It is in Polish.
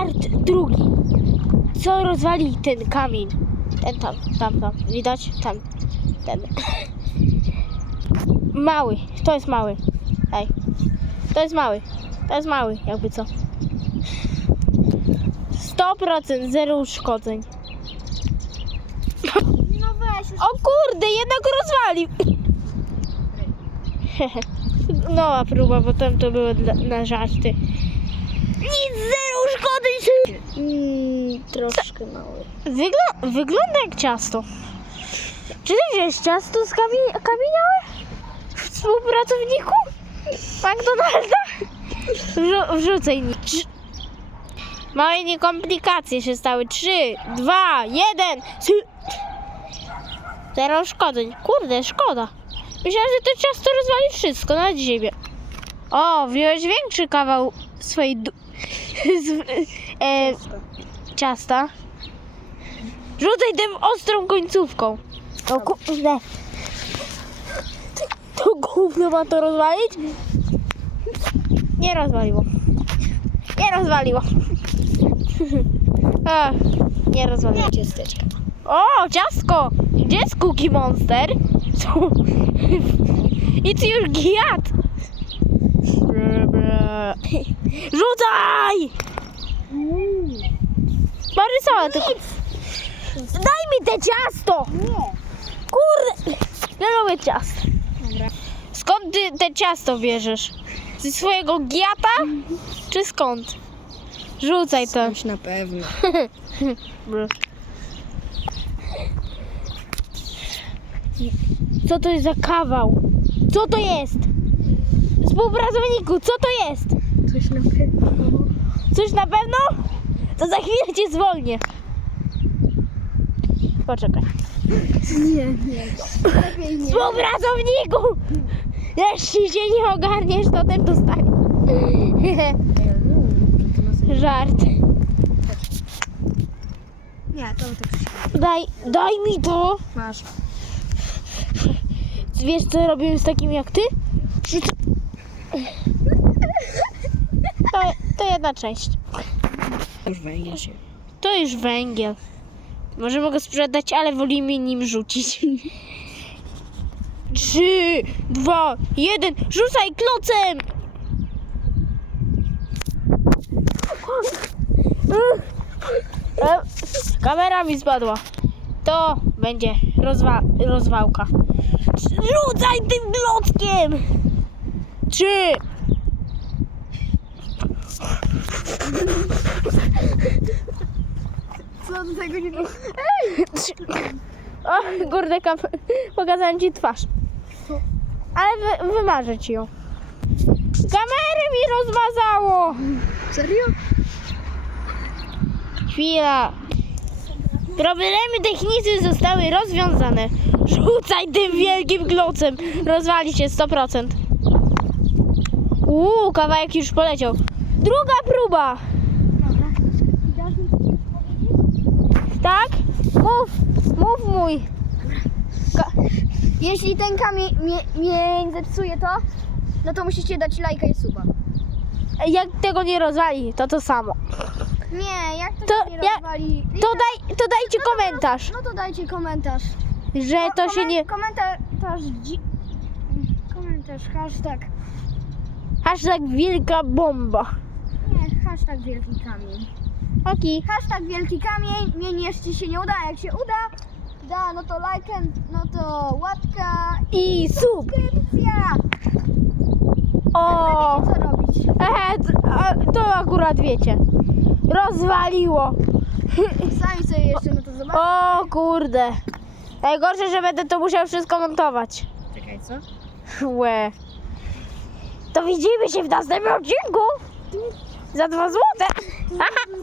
Żart drugi. Co rozwali ten kamień? Ten tam, tam, tam. Widać? Tam. Ten. Mały. To jest mały. Ej. To jest mały. To jest mały, jakby co. 100% zero uszkodzeń. No weź już. O kurde, jednak rozwalił. Nowa próba, bo tam to było dla, na żarty. Nic, zero uszkodzeń. Mm, troszkę mały. Wygl- wygląda jak ciasto. Czy ty wziąłeś ciasto z kami- kamieniałe? Współpracowniku? McDonalda? Wrzu- wrzucaj mi. Małe niekomplikacje się stały. Trzy, dwa, jeden. Sy- Zero uszkodzeń. Kurde, szkoda. Myślałem, że to ciasto rozwali wszystko, nawet ziemię. O, wziąłeś większy kawał swojej du- z- e, ciasta. Rzucaj tym ostrą końcówką. No kurde. To gówno ma to rozwalić? Nie rozwaliło. Nie rozwaliło. A, nie rozwaliło. Ciasteczka. O, ciastko! Gdzie jest Cookie Monster? Co? It's your giat! Rzucaj! Marysała tylko. Daj mi te ciasto! Nie. Kurde! Ja lubię ciasto. Dobra. Skąd ty te ciasto bierzesz? Ze swojego giata? Czy skąd? Rzucaj to. Coś na pewno. Co to jest za kawał? Co to jest? Współpracowniku, co to jest? Coś na pewno. Coś na pewno? To za chwilę cię zwolnię. Poczekaj. Nie, nie. Lepiej nie. Współpracowniku! Jeśli się nie ogarniesz, to ten dostanie. Żart. Nie, to tak Daj, daj mi to. masz. Wiesz, co robimy z takim jak ty? To, to jedna część. Już węgiel się. To już węgiel. Możemy go sprzedać, ale wolimy nim rzucić. Trzy, dwa, jeden, rzucaj klocem! Kamera mi spadła. To będzie rozwa rozwałka. Rzucaj tym klockiem! Trzy, Co do tego nie O, kurde, kam- pokazałem ci twarz. Ale wy, wymarzę ci ją. Kamery mi rozmazało! Serio? Chwila. Problemy techniczne zostały rozwiązane. Rzucaj tym wielkim klocem. Rozwali się 100%. Uuu, kawałek już poleciał. Druga próba. Tak? Mów, mów mój. Jeśli ten kamień mnie, zepsuje to, no to musicie dać lajka i suba. Jak tego nie rozwali, to to samo. Nie, jak to, To się nie ja- rozwali? To, daj, to dajcie komentarz, No to dajcie komentarz. że to się nie... Komentarz... Komentarz, hashtag... Hashtag wielka bomba. Nie, hashtag wielki kamień. Okej. Hashtag wielki kamień, mnie jeszcze się nie uda. Jak się uda, da, no to lajken, no to łatka I sub. subskrypcja. O, Co robić? ehe, to akurat wiecie. Rozwaliło. Sami sobie jeszcze no to zobaczcie. O kurde. Najgorsze, że będę to musiał wszystko montować. Czekaj, co? Łe. To widzimy się w następnym odcinku. Za dwa złote.